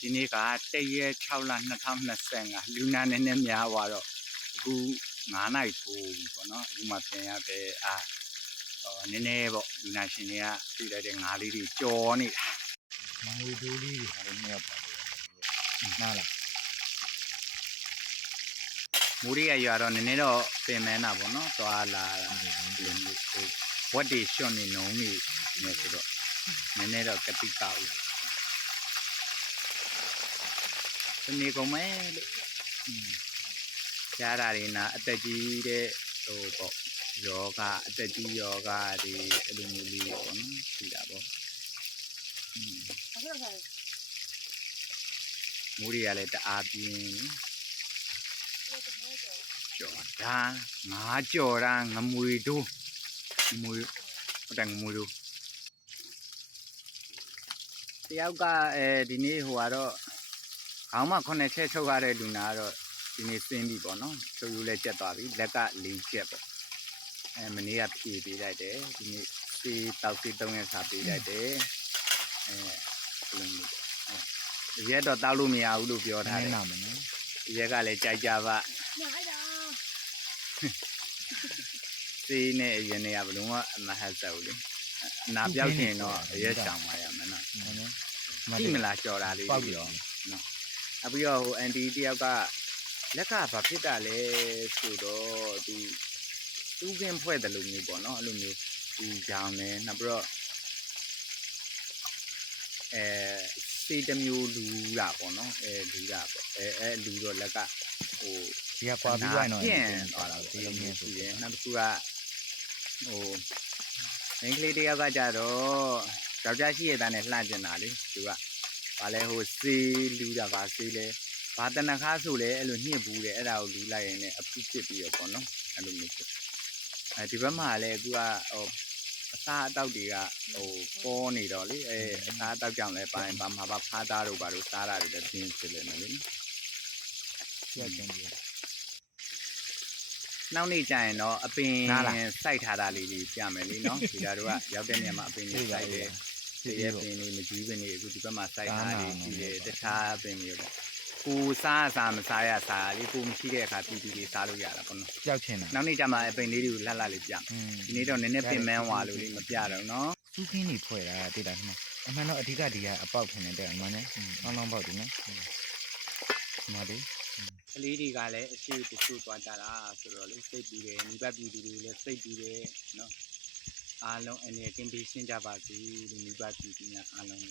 ဒီနေ့က1ရက်6လ2025လူနာနည်းနည်းများသွားတော့အခု9နိုင်ထိုးပြီပေါ့နော်အခုမှပြန်ရတဲ့နည်းနည်းပေါ့လူနာရှင်တွေကတွေ့လိုက်တဲ့ငါးလေးတွေကြော်နေတာငွေတိုးလေးတွေဟာလည်းမရပါဘူးနားလားမိုးရီရွာတော့နည်းနည်းတော့ပင်မန်းတာပေါ့နော်သွားလာဒီလိုမျိုးဝတ်တွေရှော့နေနှုံးနေနေဆိုတော့နည်းနည်းတော့ကတိကောက်လို့ဒီနေ့ကုန်မယ်လို့ကြားတာတွေနာအသက်ကြီးတဲ့ဟိုပေါ့ယောဂအသက်ကြီးယောဂတွေအဲ့လိုမျိုးလေးပေါ့နော်ရှိတာပေါ့မိုးတွေကလည်းတအားပြင်းကြော်တာငါးကြော်တာငမွေတို့ငမွေဟုတ်တယ်ငမွေတို့တယောက်ကဒီနေ့ဟိုကတော့ခေါင်းမ9ချက်ချုပ်ရတဲ့လူနာကတော့ဒီနေ့ဆင်းပြီပေါ့နော်ချုပ်ယူလဲကျက်သွားပြီလက်က4ချက်ပေါ့မနေ့ကဖြည့်ပေးလိုက်တယ်ဒီနေ့စေးတောက်စေး3ရက်စာပေးလိုက်တယ်ဘယ်လိုမျိုးရက်တော့တောက်လို့မရဘူးလို့ပြောထားတယ်ရက်ကလည်းကြိုက်ကြပါစေးနဲ့ရင်းနေရဘလုံးကအမဟတ်ဆက်ဘူးလေအနာပြောက်ခင်တော့ရက်ဆောင်ပါရမယ်နော်ကြည့်မလားကြော်တာလေးပြီးတော့နော်အပြီးတော့ဟိုအန်တီတယောက်ကလက်ကဘာဖြစ်တာလဲဆိုတော့သူတူးကင်းဖွဲ့တယ်လို့မျိုးပေါ့နော်အဲ့လိုမျိုးသူကြောင်နေနောက်ပြီးတော့စေးတစ်မျိုးလူတာပေါ့နော်လူတာပေါ့လူတော့လက်ကဟိုဒီကကွာပြီးသွားတော့ပြင်းသွားတာဒီလိုမျိုးရှိတယ်နောက်တစ်ခုကဟိုမင်းကလေးတယောက်ကကြတော့ယောက်ျားရှိရတဲ့နဲ့လှကျင်တာလေသူကဘာလဲဟိုစေးလူတာပါစေးလဲဘာတနခါဆိုလဲအဲ့လိုညှစ်ဘူးတယ်အဲ့ဒါကိုလူလိုက်ရင်လည်းအဖုဖြစ်ပြီးတော့ပေါ့နော်အဲ့လိုမျိုးဖြစ်ဒီဘက်မှာလည်းသူကဟိုအစားအသောက်တွေကဟိုပေါ်နေတော့လေအစားအသောက်ကြောင့်လည်းပိုင်းဘာမှဖားသားတို့ဘာလို့စားတာတွေလည်းပြင်းဖြစ်နေတယ်လေကျွတ်ချင်းကြီးနောက်နေ့ကျရင်တော့အပင်စိုက်ထားတာလေးတွေပြမယ်လေနော်ဒီလာတို့ကရောက်တဲ့နေရာမှာအပင်တွေစိုက်တယ်ဒီရဲ့ပင်တွေမကြီးပင်တွေအခုဒီဘက်မှာစိုက်ထားတယ်ကြီးတယ်တခြားပင်တွေပေါ့ကိုစားမစားရစားလေးကိုမရှိတဲ့အခါပြည်သူတွေစားလို့ရတာပေါ့နော်ကြောက်ချင်တာနောက်နေ့ကျမှအပင်လေးတွေကိုလှလှလေးပြဒီနေ့တော့နည်းနည်းပင်မန်းသွားလို့လေးမပြတော့နော်သူခင်းနေဖွဲ့တာတိတာမှအမှန်တော့အဓိကဒီကအပေါက်ထင်နေတဲ့အမှန်နဲ့လောင်းပေါက်တယ်နော်မာဒီကလေးတွေကလည်းအရှိတချို့သွားကြတာဆိုတော့လေစိတ်ပြီးတယ်မိဘပြည်သူတွေလည်းစိတ်ပြီးတယ်နော်အားလုံးအနေကင်းပြီးရှင်းကြပါစေလို့မိဘပြည်သူများအားလုံး